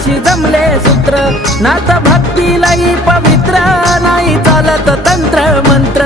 नाथाशी जमले सूत्र नाथ भक्ती लई पवित्र नाही चालत तंत्र मंत्र